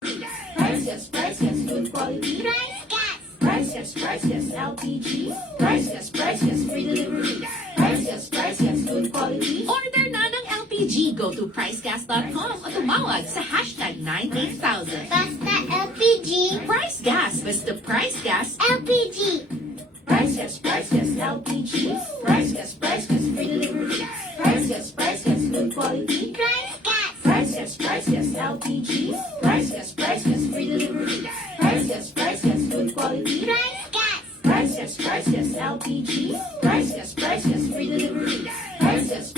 Price yes, good quality. Price yes, LPG. Price yes, free delivery. Price yes, good quality. Order na ng LPG. Go to pricegas.com o tumawag sa hashtag 98000. Basta LPG. Price Gas. Basta Price Gas. LPG. Price yes, LPG. Price yes, free delivery. Price yes, good quality. Price gas. Price yes, LPG. Price yes, free delivery. Price yes, good quality. Price gas. Price yes, LPG. Price yes, free delivery. Price yes,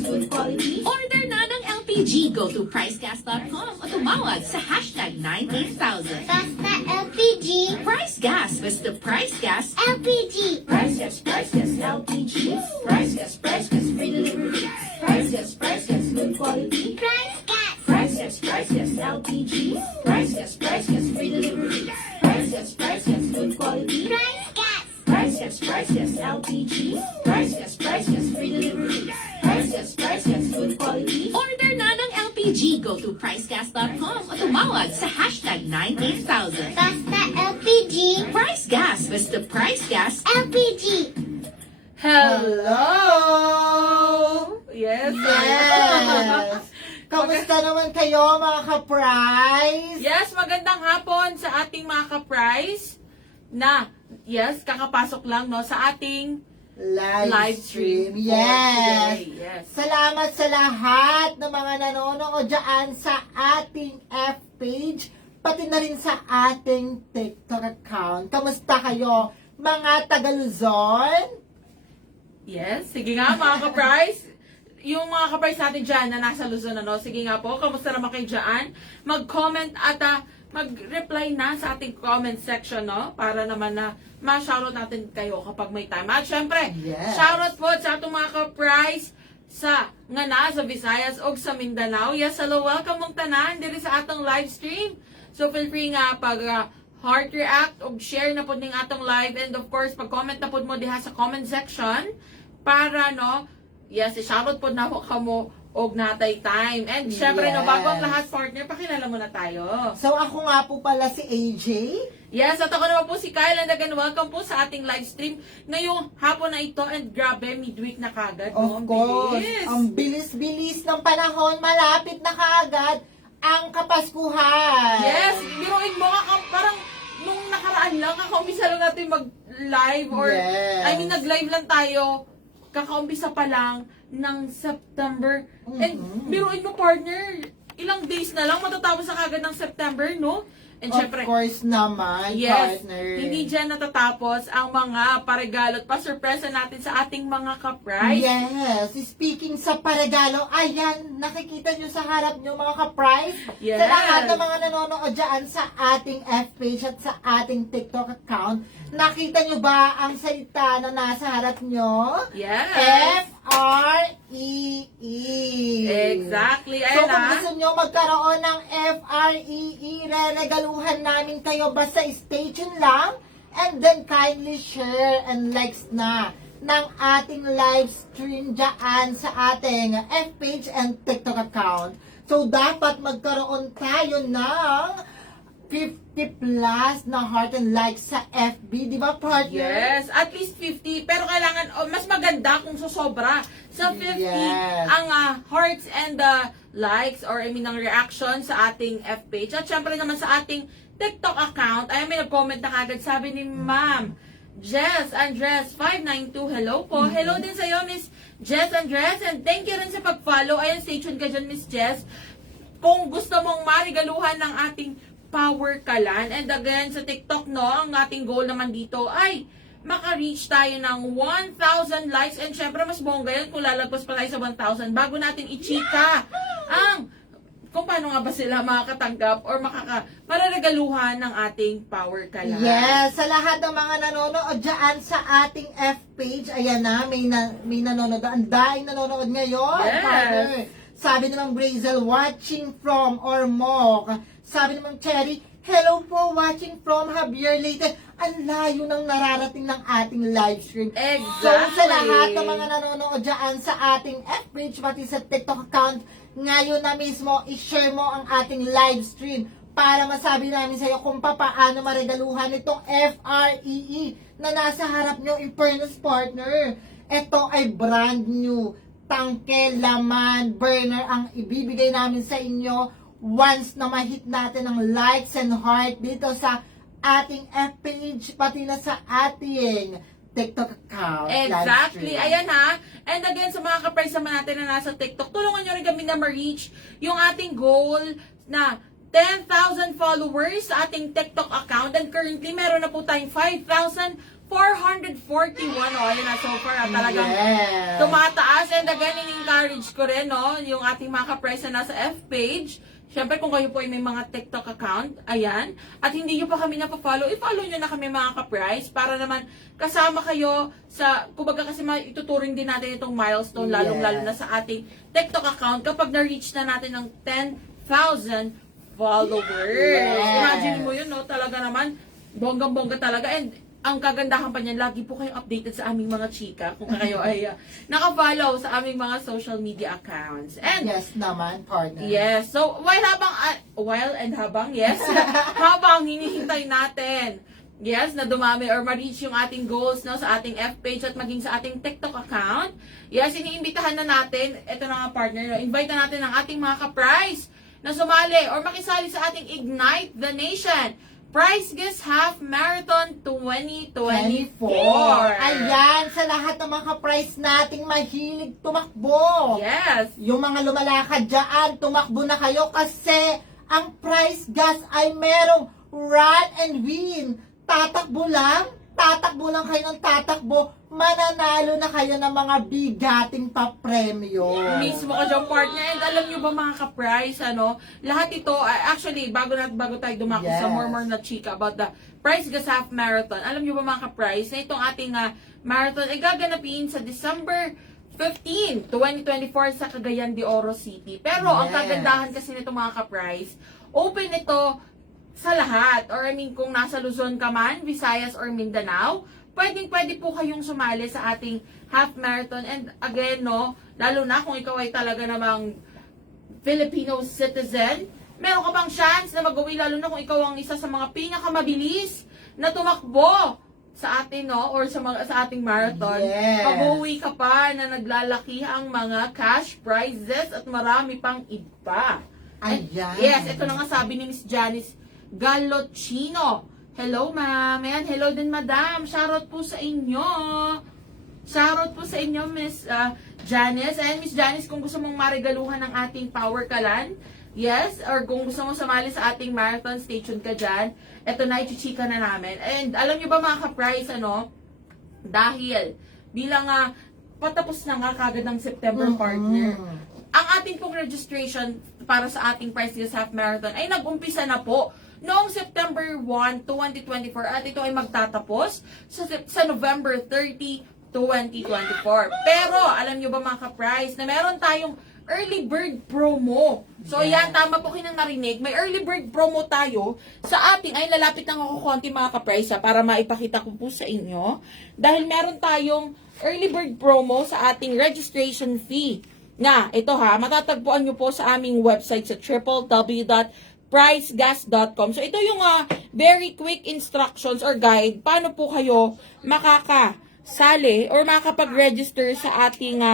good quality. Order na ng LPG. Go to pricegas.com o tumawag sa hashtag 98000. Basta LPG. Price Gas. Basta Price Gas. LPG. Price yes, LPG. Price yes, free delivery. Price yes, good quality. Price gas. Price yes, LPG. Price yes, free delivery. Price yes, good quality. Price gas. Price yes, LPG. Price yes, free delivery. Price yes, good quality. Order na ng LPG. Go to pricegas.com o tumawag sa hashtag 98000. Basta LPG. Price Gas. Basta Price Gas. LPG. Hello! Yes. Yes! Kamusta naman kayo mga ka-prize? Yes, magandang hapon sa ating mga ka-prize na, yes, kakapasok lang no sa ating live stream for Yes! today. Yes. Salamat sa lahat ng mga nanonood dyan sa ating F-page, pati na rin sa ating TikTok account. Kamusta kayo mga taga-Luzon? Yes, sige nga mga ka-prize. Yung mga ka-prize natin dyan na nasa Luzon, ano, sige nga po, kamusta naman kayo dyan? Mag-comment at mag-reply na sa ating comment section, no? Para naman na ma-shoutout natin kayo kapag may time. At syempre, Yes. shoutout po sa atong mga ka-prize sa nga na sa Visayas o sa Mindanao. Yes, hello, welcome mong tanan diri sa atong live stream. So feel free nga pag heart react o share na po ning atong live, and of course pag-comment na po mo diha sa comment section para no, yes, shoutout po na po kamo og natay time. And syempre no, bago ang Yes. lahat partner, pakilala muna tayo. So ako nga po pala si AJ. Yes, at ako naman po si Kyle, and again, welcome po sa ating live stream ngayong hapon na ito, and grabe, midweek na kagad. no? Of Ang course, bilis. ang bilis-bilis ng panahon, malapit na kaagad ang Kapaskuhan. Yes, biruin mo parang nung nakaraan lang, kakaumpisa lang natin mag-live or, Yes. I mean, nag-live lang tayo, kakaumpisa pa lang ng September. And biruin mo partner, ilang days na lang matatapos na kagad ng September, no? And Of syempre, course naman, yes, partner. hindi dyan natatapos ang mga paregalo at pasurpresa natin sa ating mga ka-prize. Yes, speaking sa paregalo, ayan, nakikita nyo sa harap nyo mga ka-prize. Yes. Sa lahat ng mga nanonood dyan sa ating F-page at sa ating TikTok account, nakita nyo ba ang salita na nasa harap nyo? Yes. F-R-E-E. Exactly. So Ayan kung na. gusto nyo magkaroon ng F-R-E-E, re-regaluhan namin kayo, basta stay tuned lang, and then kindly share and likes na ng ating live stream dyan sa ating F-page and TikTok account. So dapat magkaroon tayo ng 50 plus na heart and likes sa FB, di ba partner? Yes, at least 50. Pero kailangan, mas maganda kung susobra. Sa 50, Yes. ang hearts and likes, or I mean, ang reaction sa ating F-page. At syempre naman sa ating TikTok account, ay may nag-comment na kagad, sabi ni Ma'am Jess Andres 592, hello po. Hello din sa'yo, Miss Jess Andres. And thank you rin sa pag-follow. Ayan, stay tuned ka dyan, Miss Jess. Kung gusto mong marigaluhan ng ating Power Kalan. And again, sa TikTok, no, ang ating goal naman dito ay maka-reach tayo ng 1,000 likes. And syempre, mas bongga yan kung lalagpas pa tayo sa 1,000 bago natin i-chika ang kung paano nga ba sila makakatanggap or mararagaluhan ng ating Power Kalan. Yes, sa lahat ng mga nanonood dyan sa ating F-page, ayan na, may nanonood. Ang daing nanonood ngayon. Yes. Partner. Sabi naman Brazel, watching from Ormoc. Sabi naman Cherry, hello po, watching from Javier Leyte. Ang layo ng nararating ng ating live stream. Exactly. So, sa lahat ng mga nanonood dyan sa ating F-page, pati sa TikTok account, ngayon na mismo, i-share mo ang ating live stream para masabi namin sa iyo kung paano maregaluhan itong FREE na nasa harap nyo in fairness partner. Ito ay brand new tangke, laman, burner ang ibibigay namin sa inyo once na ma-hit natin ang likes and heart dito sa ating F-page, pati na sa ating TikTok account. Exactly. Livestream. Ayan ha. And again, sa mga ka-price naman natin na nasa TikTok, tulungan nyo rin kami na ma-reach yung ating goal na 10,000 followers sa ating TikTok account. And currently, meron na po tayong 5,441. O, ayan na, so far, talagang Yes. tumataas. And again, in-encourage ko rin, no, yung ating mga ka-price na nasa F-page. Siyempre, kung kayo po ay may mga TikTok account, ayan, at hindi nyo pa kami napafollow, i-follow nyo na kami mga ka-price para naman kasama kayo sa, kumbaga kasi ituturing din natin itong milestone, lalong-lalo na sa ating TikTok account kapag na-reach na natin ng 10,000 followers. Yes. Imagine mo yun, no? Talaga naman, bonggang-bongga talaga. And ang kagandahan pa niyan, lagi po kayong updated sa aming mga chika kung kayo ay naka-follow sa aming mga social media accounts. And Yes naman, partner. yes, so habang hinihintay natin, yes, na dumami or ma-reach yung ating goals no, sa ating F-page at maging sa ating TikTok account, yes, iniimbitahan na natin, eto na nga partner, no, invite na natin ang ating mga ka-prize na sumali or makisali sa ating Ignite the Nation Prize Guess Half Marathon 2024. Ayan, sa lahat ng mga ka-price nating mahilig tumakbo. Yes. Yung mga lumalakad dyan, tumakbo na kayo kasi ang prize gas ay merong run and win. Tatakbo lang kayo ng tatakbo, mananalo na kayo ng mga bigating papremyo. Mismo ka dyan, partner. And alam nyo ba mga ka-price, ano, lahat ito, actually, bago tayo dumako sa more na chika about the Prize Gas Half Marathon, alam nyo ba mga ka-price, na itong ating marathon ay gaganapin sa December 15, 2024 sa Cagayan de Oro City. Pero ang kagandahan kasi nito mga ka-price, open ito sa lahat. Or I mean, kung nasa Luzon ka man, Visayas or Mindanao, pwede po kayong sumali sa ating half marathon. And again, no, lalo na kung ikaw ay talaga namang Filipino citizen, meron ka bang chance na mag-uwi, lalo na kung ikaw ang isa sa mga pinakamabilis na tumakbo sa atin, no, or sa ating marathon. Yes. Mag-uwi ka pa na naglalaki ang mga cash prizes at marami pang iba. Ayan. Yes, ito na nga sabi ni Miss Janice Galocino. Hello, ma'am. Ayan, hello din, madam. Shoutout po sa inyo. Shoutout po sa inyo, Miss Janice. Ayan, Miss Janice, kung gusto mong maregaluhan ng ating Power Kalan, yes, or kung gusto mong sumali sa ating marathon, stay tuned ka dyan. Ito na, ichichika na namin. And alam nyo ba mga ka-price, ano, dahil bilang patapos na nga kagad ng September partner, ang ating pong registration para sa ating Prize Gas Half Marathon ay nag-umpisa na po noong September 1, 2024 at ito ay magtatapos sa November 30, 2024. Pero, alam nyo ba mga ka-price na meron tayong early bird promo. So, yan, tama po kinang narinig. May early bird promo tayo sa ating, ay lalapit ng ako konti mga ka-price para maipakita ko po sa inyo. Dahil meron tayong early bird promo sa ating registration fee. Na, ito matatagpuan nyo po sa aming website sa www.pricegas.com. So, ito yung very quick instructions or guide paano po kayo makakasali or makakapag-register sa ating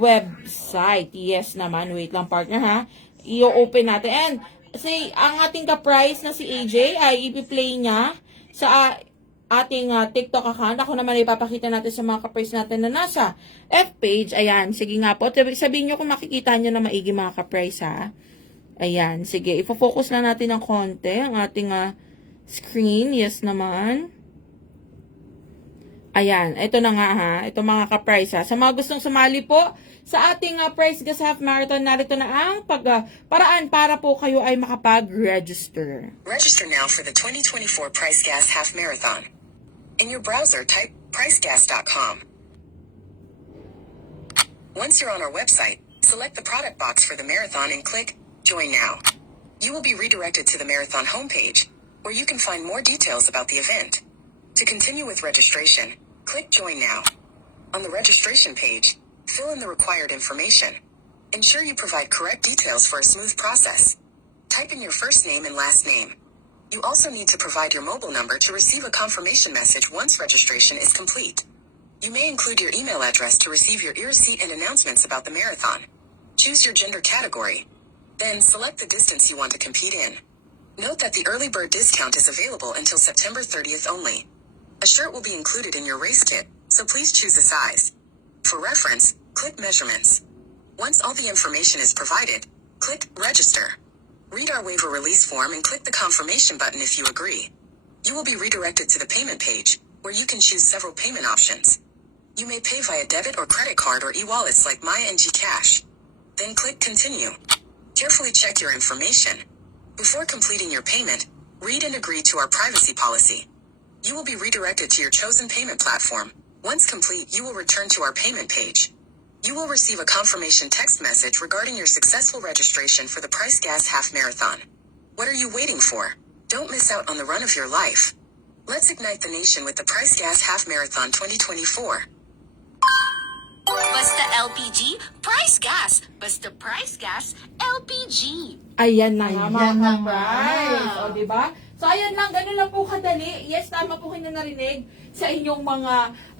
website. Yes naman, wait lang partner i-open natin. And, say, ang ating ka-price na si AJ ay ipi-play niya sa ating TikTok account. Ako naman ipapakita natin sa mga ka-price natin na nasa F-page. Ayan, sige nga po. Sabihin nyo kung makikita nyo na maigi mga ka-price Ayan, sige. Ifo-focus na natin ng konti ang ating screen. Yes naman. Ayan, ito na nga Ito mga ka-price Sa mga gustong sumali po sa ating Prize Gas Half Marathon, narito na ang paraan para po kayo ay makapag-register. Register now for the 2024 Price Gas Half Marathon. In your browser, type pricegas.com. Once you're on our website, select the product box for the marathon and click Join Now. You will be redirected to the marathon homepage, where you can find more details about the event. To continue with registration, click Join Now. On the registration page, fill in the required information. Ensure you provide correct details for a smooth process. Type in your first name and last name. You also need to provide your mobile number to receive a confirmation message once registration is complete. You may include your email address to receive your e-receipt and announcements about the marathon. Choose your gender category. Then select the distance you want to compete in. Note that the early bird discount is available until September 30th only. A shirt will be included in your race kit, so please choose a size. For reference, click Measurements. Once all the information is provided, click Register. Read our waiver release form and click the confirmation button if you agree. You will be redirected to the payment page, where you can choose several payment options. You may pay via debit or credit card or e-wallets like MyNG Cash. Then click Continue. Carefully check your information. Before completing your payment, read and agree to our privacy policy. You will be redirected to your chosen payment platform. Once complete, you will return to our payment page. You will receive a confirmation text message regarding your successful registration for the Price Gas Half Marathon. What are you waiting for? Don't miss out on the run of your life. Let's ignite the nation with the Price Gas Half Marathon 2024. Basta LPG, Price Gas. Basta Price Gas, LPG. Ayan na nga, mga Ayan na nga. ka-price. O, diba? So, ayan lang, ganun lang po kadali. Yes, tama po kayo na narinig sa inyong mga,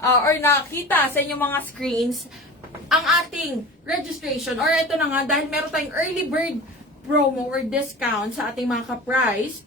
or nakita sa inyong mga screens, ang ating registration. Or ito na nga, dahil meron tayong early bird promo or discount sa ating mga ka-price,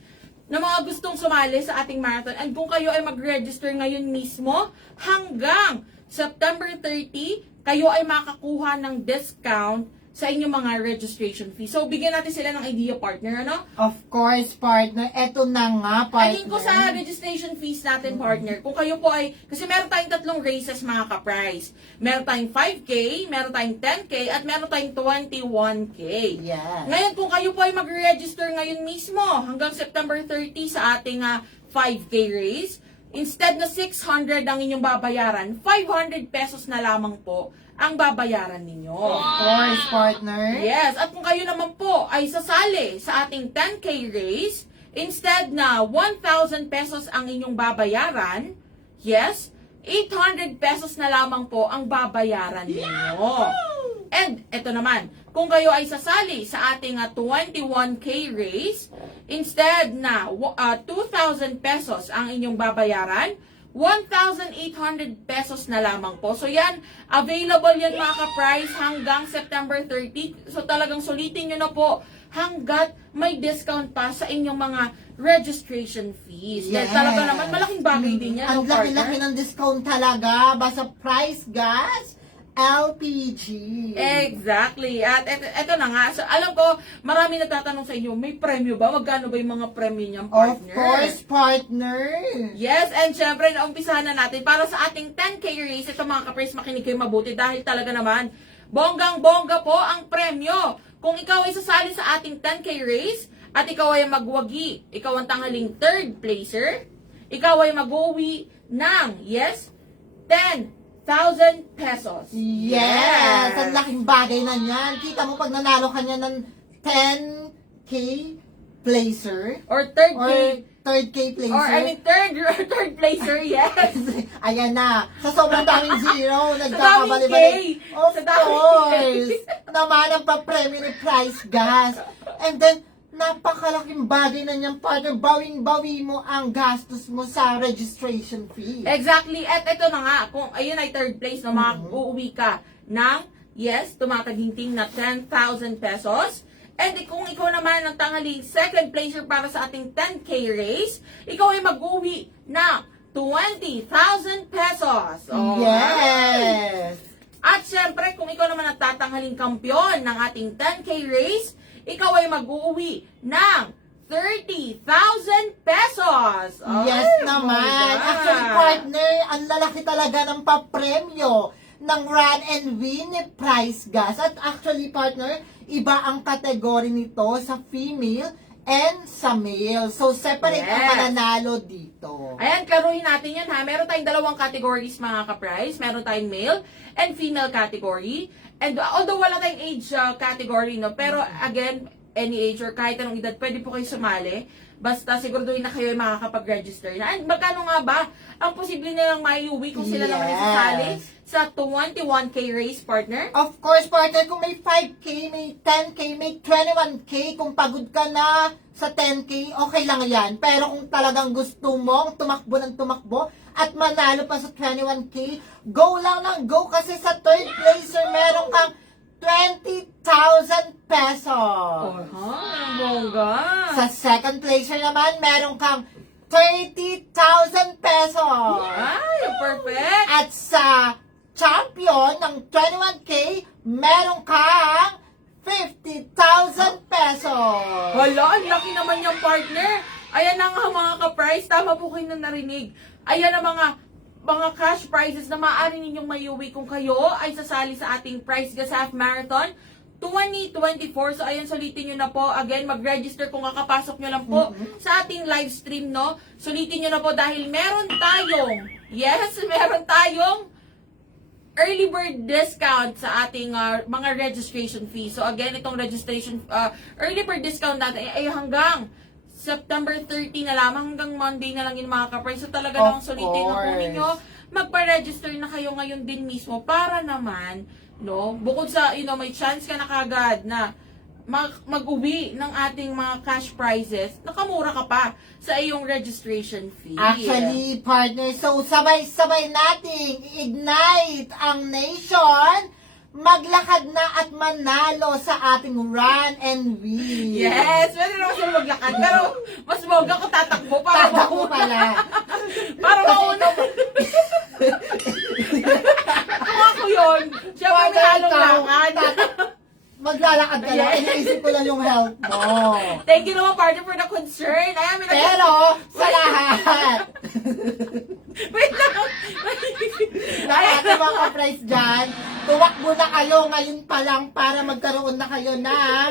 na mga gustong sumali sa ating marathon. And kung kayo ay mag-register ngayon mismo, hanggang September 30, kayo ay makakuha ng discount sa inyong mga registration fee. So, bigyan natin sila ng idea, partner, ano? Of course, partner. Eto na nga, partner. Alin ko sa registration fees natin, partner. Kung kayo po ay, kasi meron tayong 3 races, mga ka-price. Meron tayong 5K, meron tayong 10K, at meron tayong 21K. Yes. Ngayon, kung kayo po ay mag-register ngayon mismo, hanggang September 30 sa ating 5K race, instead na 600 ang inyong babayaran, 500 pesos na lamang po ang babayaran ninyo. Of course, partner. Yes, at kung kayo naman po ay sasali sa ating 10K race, instead na 1,000 pesos ang inyong babayaran, yes, 800 pesos na lamang po ang babayaran ninyo. And ito naman, kung kayo ay sasali sa ating 21K race, instead na 2,000 pesos ang inyong babayaran, 1,800 pesos na lamang po. So yan, available yan mga ka-price hanggang September 30. So talagang sulitin nyo na po hanggat may discount pa sa inyong mga registration fees. Yes. Talaga naman, malaking bagay din yan. Ang laki-laki ng discount talaga. Basta Price Gas, LPG. Exactly. At eto na nga. So, alam ko, marami nagtatanong sa inyo, may premyo ba? Magkano ba yung mga premyo niyang Of partner? course, partner. Yes, and syempre, naumpisahan na natin para sa ating 10K race. Ito mga ka-price, makinig kayo mabuti dahil talaga naman, bonggang-bongga po ang premyo. Kung ikaw ay sasali sa ating 10K race, at ikaw ay magwagi, ikaw ang tanghaling 3rd placer, ikaw ay mag-uwi ng, yes, 10,000 pesos. Yes! Ang laking bagay na yan. Kita mo pag nanalo ka niya ng 10K placer. Or 3rd Or K. 3rd K placer. Or, I mean, third placer, yes. Ayan na. Sa sobrang daming zero, daming nagkakabali-bali. K. Of Sa daming course. K. Naman ang pa-premyo ni Price Gas. And then, napakalaking bagay na niyang partner. Bawing-bawi mo ang gastos mo sa registration fee. Exactly. At ito na nga, kung ayun ay 3rd place, no, uuwi ka ng, yes, tumataginting na 10,000 pesos. And kung ikaw naman ang tanghaling 2nd placer para sa ating 10K race, ikaw ay mag-uwi ng 20,000 pesos. Yes! At syempre, kung ikaw naman ang tatanghaling kampiyon ng ating 10K race, ikaw ay mag-uuwi ng 30,000 pesos. Yes Ay, naman. my God. Actually, partner, ang lalaki talaga ng papremyo ng Run and Win ni Price Gas. At actually, partner, iba ang kategory nito sa female and sa male. So, separate ang Yes. pananalo dito. Ayan, klaruhin natin yan ha. Meron tayong 2 categories mga ka-price. Meron tayong male and female category. And although wala tayong age category, no, pero again, any age or kahit anong edad, pwede po kayo sumali. Basta siguraduhin na kayo ay makakapag-register na. And magkano nga ba ang posible nilang maiuwi kung sila naman ay sasali sa 21K race, partner? Of course, partner, kung may 5K, may 10K, may 21K, kung pagod ka na sa 10K, okay lang yan. Pero kung talagang gusto mong tumakbo ng tumakbo at manalo pa sa 21K, go lang ng go kasi sa third placer meron kang 20,000 pesos. Ang bongga. Sa second placer naman, meron kang 30,000 pesos. Ay, perfect. At sa champion ng 21K, meron kang 50,000 pesos. Hala, ang laki naman yung partner. Ayan na nga mga ka-price. Tama po kayo na narinig. Ayan ang mga cash prizes na maaari ninyong mayuwi kung kayo ay sasali sa ating Price Gas Half Marathon 2024. So, ayan, sulitin nyo na po. Again, mag-register kung kakapasok nyo lang po sa ating live stream, no? Sulitin nyo na po dahil meron tayong early bird discount sa ating mga registration fee. So, again, itong registration, early bird discount natin ay hanggang September 30 na lamang, hanggang Monday na lang yung mga ka-price. So, talaga namang sulitin na po ninyo. Magpa-register na kayo ngayon din mismo para naman, no, bukod sa, may chance ka na kagad na mag-uwi ng ating mga cash prizes, nakamura ka pa sa iyong registration fee. Actually, partner, so sabay-sabay nating ignite ang nation, maglakad na at manalo sa ating run and win. Yes, pwede naman sila maglakad. Pero, mas bongga ko tatakbo para Tatakbo mauna. pala. Para mauna. Kung ako yun, siya may halong lakad. Maglalakad ka lang, Yes. iniisip ko lang yung health mo. Thank you naman, partner, for the concern. Ayan, may Pero, sa lahat, Wait lang. lahat ng mga price dyan, tumakbo na kayo ngayon pa lang para magkaroon na kayo ng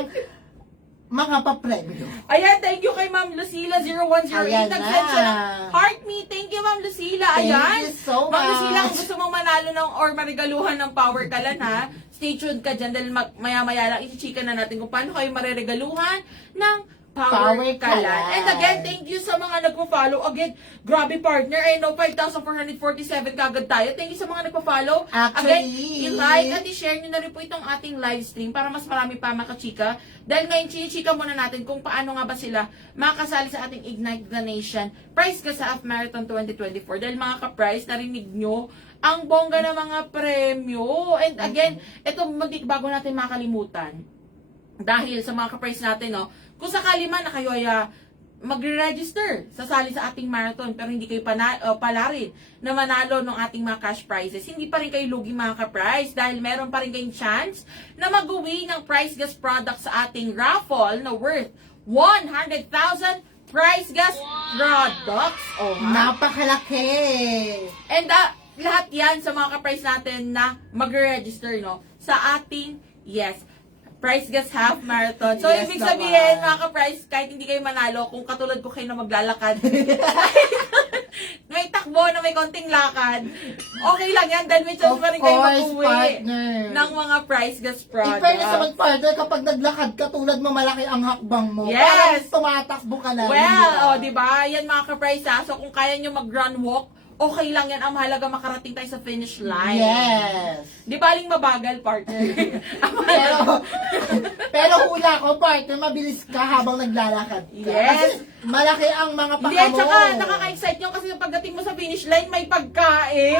mga papremyo. Ayan, thank you kay Ma'am Lucila 0108. Ayan na. Nag-send siya ng heart me. Thank you, Ma'am Lucila. Thank Ayan. you so Ma'am Lucila, much. kung gusto mong manalo ng or marigaluhan ng power kalan, ha? Stay tuned ka dyan dahil maya-maya lang isi-chika na natin kung paano kayo mariregaluhan ng Power Power Kalan. Kalan. And again, thank you sa mga nagpo-follow. Again, grabe partner. I know 5,447 kagad tayo. Thank you sa mga nagpo-follow. Actually, Again, i-like at i-share nyo na rin po itong ating live stream para mas marami pa makachika. Dahil ngayon, chika muna natin kung paano nga ba sila makasali sa ating Ignite the Nation Price Gas Half Marathon 2024. Dahil mga ka-price, narinig nyo ang bongga ng mga premyo. And again, ito bago natin makalimutan. Dahil sa mga ka-price natin, no, kung sakali man na kayo ay magre-register, sasali sa ating marathon, pero hindi kayo pala rin na manalo ng ating mga cash prizes, hindi pa rin kayo lugi mga ka-price dahil meron pa rin kayong chance na mag-uwi ng Price Gas product sa ating raffle na worth 100,000 Price Gas products. Oh, ha? Napakalaki. And lahat yan sa mga ka-price natin na magre-register, no, sa ating, Price Gas Half Marathon. So, Yes ibig naman. sabihin, mga ka-price, kahit hindi kayo manalo, kung katulad ko kayo na maglalakad, may takbo na may konting lakad, okay lang yan, dahil may chance Of pa rin kayo course, mag-uwi partner. ng mga Price Gas In fairness naman, products. partner, kapag naglakad ka, tulad mo malaki ang hakbang mo. Yes. Parang tumatakbo ka na. Well, di ba? Yan mga ka-price, ha? So, kung kaya nyo mag-run walk, okay lang yan. Ang mahalaga makarating tayo sa finish line. Yes. Di baling mabagal, partner. Pero hula ko, partner, mabilis ka habang naglalakad ka. Yes. Kasi malaki ang mga paka Hindi, mo. at saka nakaka-excite nyo kasi pagdating mo sa finish line, may pagkain!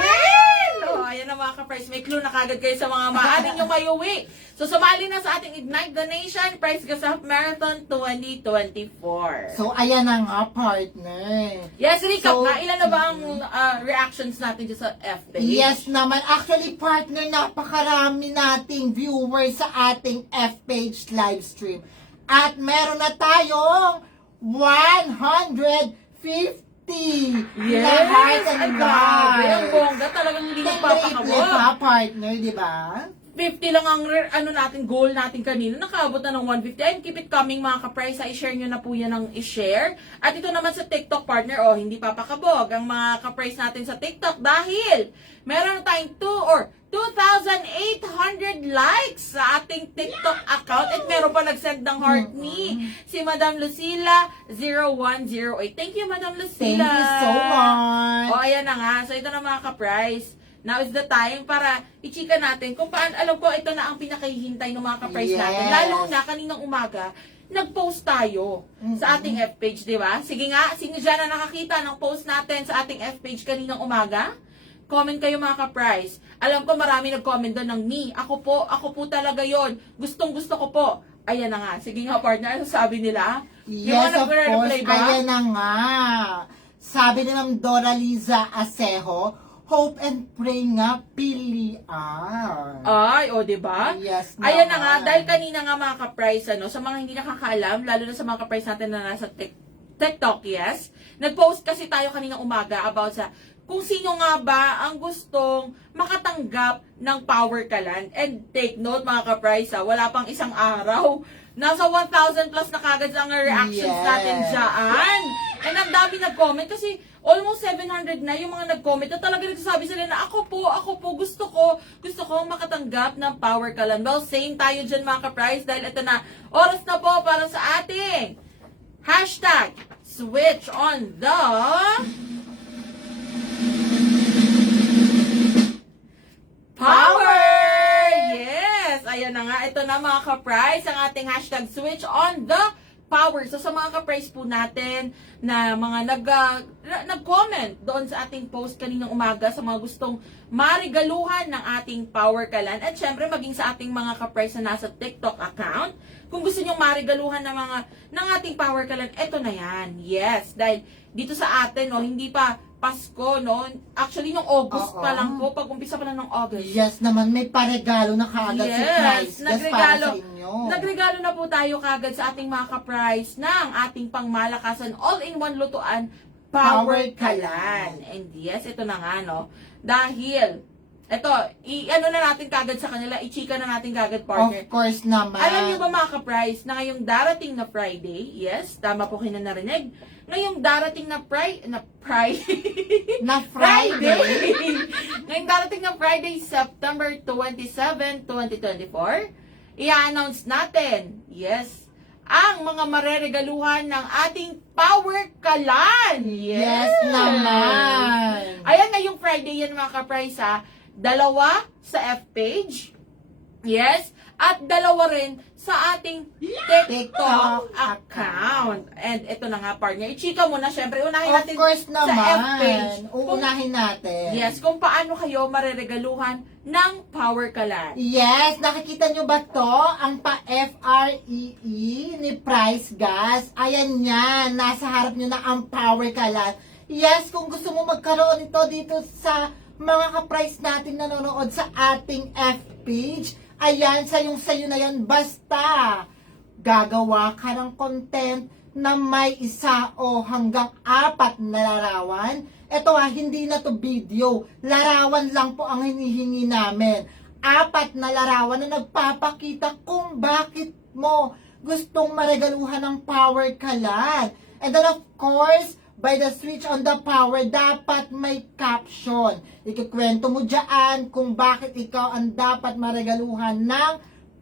Oh, ayan na mga ka-price. May clue na kagad kayo sa mga maaari nyo mayuwi. So, sumali na sa ating Ignite the Nation Price Gas Half Marathon 2024. So, ayan na nga, partner. Yes, recap So, na. Ilan na ba ang reactions natin dyan sa FB? Yes naman. Actually, partner, napakarami nating viewers sa ating F-page live stream. At meron na tayong 150 Yes! na hearts and Ay, grabe. Ang likes. bongga. Talagang hindi Tinriple pa, nagpapakabot. partner, di ba? 50 lang ang natin, goal natin kanina. Nakaabot na ng 150. And keep it coming mga ka-price. I-share nyo na po yan ng i-share. At ito naman sa TikTok partner, hindi papakabog ang mga ka-price natin sa TikTok dahil meron na tayong 2,800 likes sa ating TikTok account. At meron pa nag-send ng heart ni si Madam Lucila 0108. Thank you, Madam Lucila. Thank you so much. Ayan na nga. So, ito na mga ka-price. Now is the time para i-chika natin kung paano, alam ko, ito na ang pinakahihintay ng mga ka-price natin. Yes. Lalo na, kaninang umaga, nag-post tayo sa ating F-page, di ba? Sige nga, sino dyan na nakakita ng post natin sa ating F-page kaninang umaga? Comment kayo mga ka-price. Alam ko marami nag-comment doon ng me. Ako po talaga yon. Gustong gusto ko po. Ayan na nga. Sige nga partner, ano sabi nila? Yung Yes, mga of course. nagre-reply ba? Ayan na nga. Sabi ni Ma'am Dora Liza Asejo, hope and pray nga, PLR. Ay, diba? Yes Ayan na nga, naman. dahil kanina nga mga ka-price, sa mga hindi nakakaalam, lalo na sa mga ka-price natin na nasa TikTok, yes, nag-post kasi tayo kaninang umaga about sa kung sino nga ba ang gustong makatanggap ng Power Kalan. And take note mga ka-price, wala pang isang araw. Nasa 1,000 plus na kagad ang reactions Yes. natin dyan. And ang dami nag-comment kasi almost 700 na yung mga nag-comment na talaga nagsasabi sila na ako po, gusto ko makatanggap ng Power Kalan. Well, same tayo dyan mga ka-price dahil ito na, oras na po para sa ating hashtag switch on the Power! Yes! Ayan na nga. Ito na mga ka-price, ang ating hashtag switch on the power. So sa mga ka-price po natin na mga nag-comment doon sa ating post kaninang umaga sa mga gustong marigaluhan ng ating Power Kalan. At syempre maging sa ating mga ka-price na nasa TikTok account. Kung gusto nyong marigaluhan ng ating Power Kalan, eto na yan. Yes, dahil dito sa atin, hindi pa Pasko, no? Actually, nung August Oo. pa lang po, pag-umpisa pa lang ng August. Yes naman, may paregalo na kaagad si Price. Just para sa inyo. Nagregalo na po tayo kagad sa ating mga ka-price ng ating pangmalakasan all-in-one lutuan, Power Power Kalan. And yes, ito na nga, no? Dahil, ito, ano na natin kagad sa kanila, i-chika na natin kagad, partner. Of course naman. Alam niyo ba mga ka-price, na ngayong darating na Friday, yes, tama po kayo na narinig, ngayong darating na Na Friday. Friday! Ngayong darating na Friday, September 27, 2024, i-announce natin, yes, ang mga mareregaluhan ng ating Power Kalan! Yes naman. Ayan, ngayong Friday yan mga ka-price ha. 2 sa F-page. Yes. At 2 rin sa ating TikTok account. And ito na nga partner. I-chika muna. Syempre, unahin Of natin course sa naman. F-page. Uunahin natin. Yes, kung paano kayo mareregaluhan ng Power Kalan. Yes, nakikita nyo ba to? Ang pa-FREE ni Price Gas. Ayan yan. Nasa harap nyo na ang Power Kalan. Yes, kung gusto mo magkaroon ito dito sa mga ka-price natin nanonood sa ating F-page, ayan, sayo na yan. Basta, gagawa ka ng content na may 1 o hanggang 4 na larawan. Ito hindi na to video. Larawan lang po ang hinihingi namin. 4 na larawan na nagpapakita kung bakit mo gustong maregaluhan ng Power Kalan. And then of course, by the switch on the power, dapat may caption. Ikikwento mo dyan kung bakit ikaw ang dapat maregaluhan ng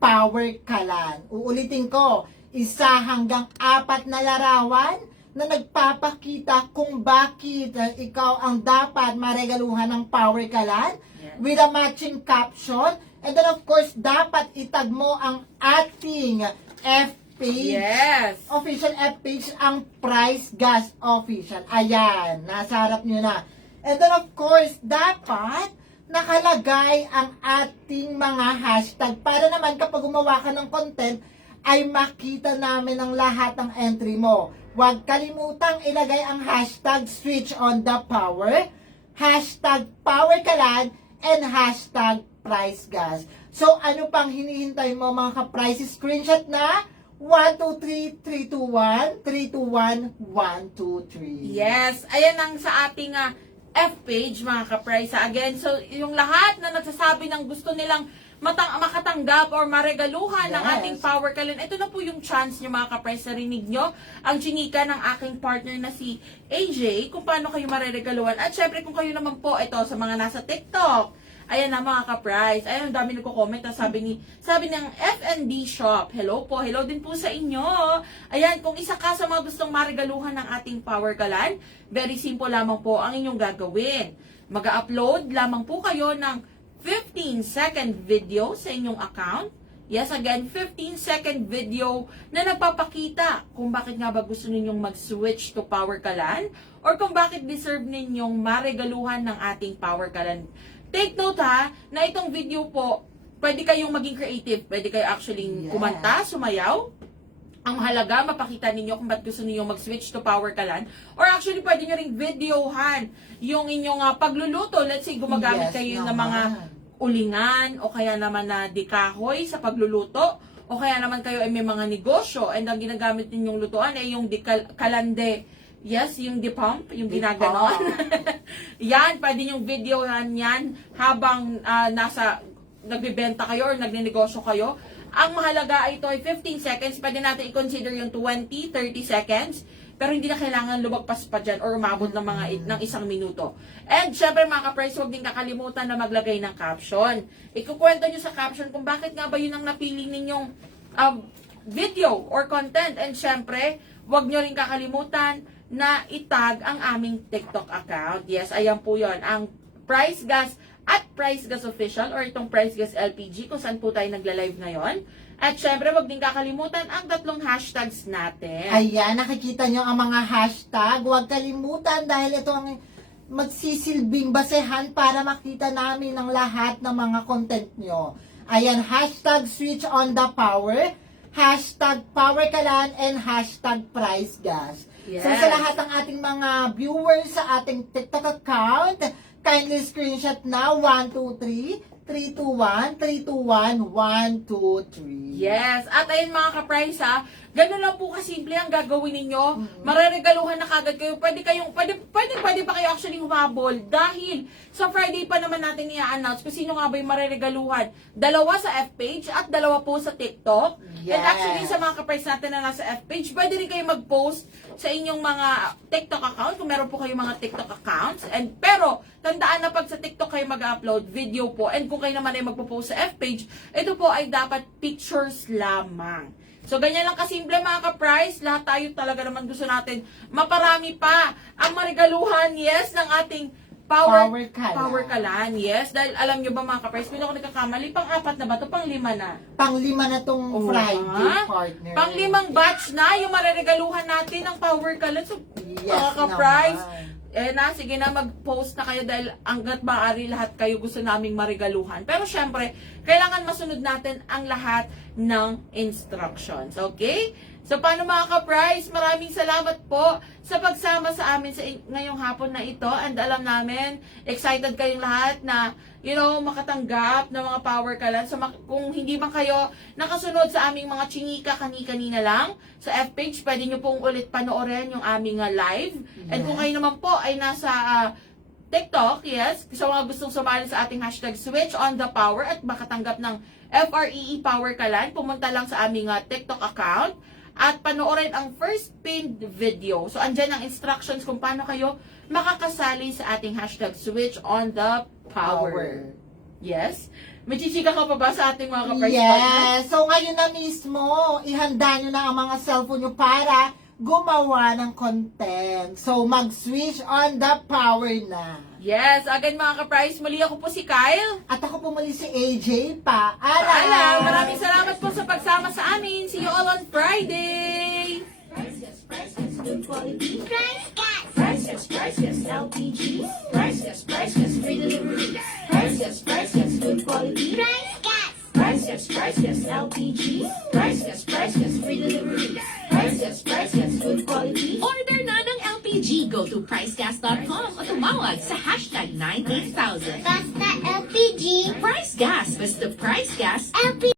Power Kalan. Uulitin ko, 1 hanggang 4 na larawan na nagpapakita kung bakit ikaw ang dapat maregaluhan ng Power Kalan with a matching caption. And then of course, dapat itag mo ang ating F-page. Yes. Official F-page ang Price Gas Official. Ayan, nasa harap nyo na. And then of course, dapat nakalagay ang ating mga hashtag para naman kapag gumawa ka ng content, ay makita namin ang lahat ng entry mo. Huwag kalimutang ilagay ang hashtag switch on the power, hashtag Power Kalan, and hashtag Price Gas. So, ano pang hinihintay mo mga ka-price? Screenshot na 1, 2, 3, 3, 2, 1, 3, 2, 1, 1, 2, 3. Yes, ayan ang sa ating F-page mga ka-price. Again, so yung lahat na nagsasabi ng gusto nilang makatanggap or maregaluhan ng Yes. ating Power Kalan, ito na po yung chance nyo mga ka-price. Narinig nyo ang chinika ng aking partner na si AJ kung paano kayo mareregaluhan. At syempre kung kayo naman po ito sa mga nasa TikTok, ayan na mga ka-price. Ayan, ang dami nagko-comment. Sabi ng FNB Shop, hello po, hello din po sa inyo. Ayan, kung isa ka sa mga gustong maregaluhan ng ating Power Kalan, very simple lamang po ang inyong gagawin. Mag-upload lamang po kayo ng 15-second video sa inyong account. Yes, again, 15-second video na nagpapakita kung bakit nga ba gusto ninyong mag-switch to Power Kalan or kung bakit deserve ninyong maregaluhan ng ating Power Kalan. Take note ha, na itong video po, pwede kayong maging creative. Pwede kayo actually kumanta, sumayaw. Ang mahalaga, mapakita ninyo kung ba't gusto ninyo mag-switch to Power Kalan. Or actually, pwede nyo ring videohan yung inyong pagluluto. Let's say, gumagamit Yes, kayo ng naman. mga ulingan o kaya naman na dikahoy sa pagluluto. O kaya naman kayo ay may mga negosyo and ang ginagamit ninyong lutuan ay yung kalande. Yes, yung dipump, yung ginaganon. Yan, pwede yung videohan yan habang nagbibenta kayo or nagnenegosyo kayo. Ang mahalaga ay ito ay 15 seconds. Pwede natin i-consider yung 20, 30 seconds. Pero hindi na kailangan lumagpas pa dyan or umabot ng isang minuto. And syempre mga ka-price, huwag din kakalimutan na maglagay ng caption. Ikukwento nyo sa caption kung bakit nga ba yun ang napili ninyong video or content. And syempre, huwag nyo rin kakalimutan na itag ang aming TikTok account. Yes, ayan po yon, ang Price Gas at Price Gas Official or itong Price Gas LPG kung saan po tayo nagla-live ngayon. At syempre, wag din kakalimutan ang 3 hashtags natin. Ayan, nakikita nyo ang mga hashtag. Huwag kalimutan dahil ito ang magsisilbing basehan para makita namin ang lahat ng mga content nyo. Ayan, hashtag switch on the power, hashtag Power Kalan, and hashtag Price Gas. Yes. So sa lahat ng ating mga viewers sa ating TikTok account, kindly screenshot na 123 321 321 123. Yes. At ayun mga ka-price ha, ganun lang po kasimple ang gagawin ninyo. Mareregaluhan na kagad kayo. Pwede pa kayo actually humabol dahil sa Friday pa naman natin i-announce kung sino nga ba yung mareregaluhan. 2 sa F-page at 2 po sa TikTok. Yes. And actually sa mga ka-price natin na nasa F-page, pwede rin kayo mag-post sa inyong mga TikTok account kung meron po kayong mga TikTok accounts. Pero tandaan na pag sa TikTok kayo mag-upload video po and kung kayo naman ay magpo-post sa F-page, ito po ay dapat pictures lamang. So, ganyan lang kasimple mga ka-price. Lahat tayo talaga naman gusto natin maparami pa ang marigaluhan, yes, ng ating Power Kalan. Yes, dahil alam nyo ba mga ka-price, kung ako nagkakamali, pang-4 na ba ito? Pang-5 na. Pang-5 na tong Friday, ha? partner. Pang-5 batch na yung mariregaluhan natin ng Power Kalan. So, Yes, mga ka-price, naman. sige na, mag-post na kayo dahil hanggat maaari lahat kayo gusto naming marigaluhan. Pero syempre, kailangan masunod natin ang lahat ng instructions. Okay? So, paano mga ka-price? Maraming salamat po sa pagsama sa amin sa ngayong hapon na ito. And alam namin, excited kayong lahat na, makatanggap ng mga Power Kalan. So, kung hindi man kayo nakasunod sa aming mga chinika kanina lang, sa F-page, pwede nyo pong ulit panoorin yung aming live. And kung kayo naman po ay nasa TikTok, yes, sa mga gustong sumali sa ating hashtag switch on the power at makatanggap ng FREE Power Kalan, pumunta lang sa aming TikTok account at panoorin ang first pinned video. So, andyan ang instructions kung paano kayo makakasali sa ating hashtag switch on the power. Yes? May chichika ka pa ba sa ating mga ka-price partners? Yes. So, ngayon na mismo, ihanda nyo na ang mga cellphone nyo para gumawa ng content. So, mag-switch on the power na. Yes, again mga ka-price, muli ako po si Kyle. At ako pumuli si AJ. Paalam! Paalam! Maraming salamat po sa pagsama sa amin. See you all on Friday! Price Gas, good quality. Price Gas. Price Gas, LPG. Price Gas, free delivery. Price Gas, good quality. Price Gas. Price Gas, LPG. Price Gas, free delivery. Price Gas, good quality. Order na ng LPG. Go to pricegas.com o tumawag sa hashtag 98000. Basta LPG. Price Gas. Basta Price Gas. LPG.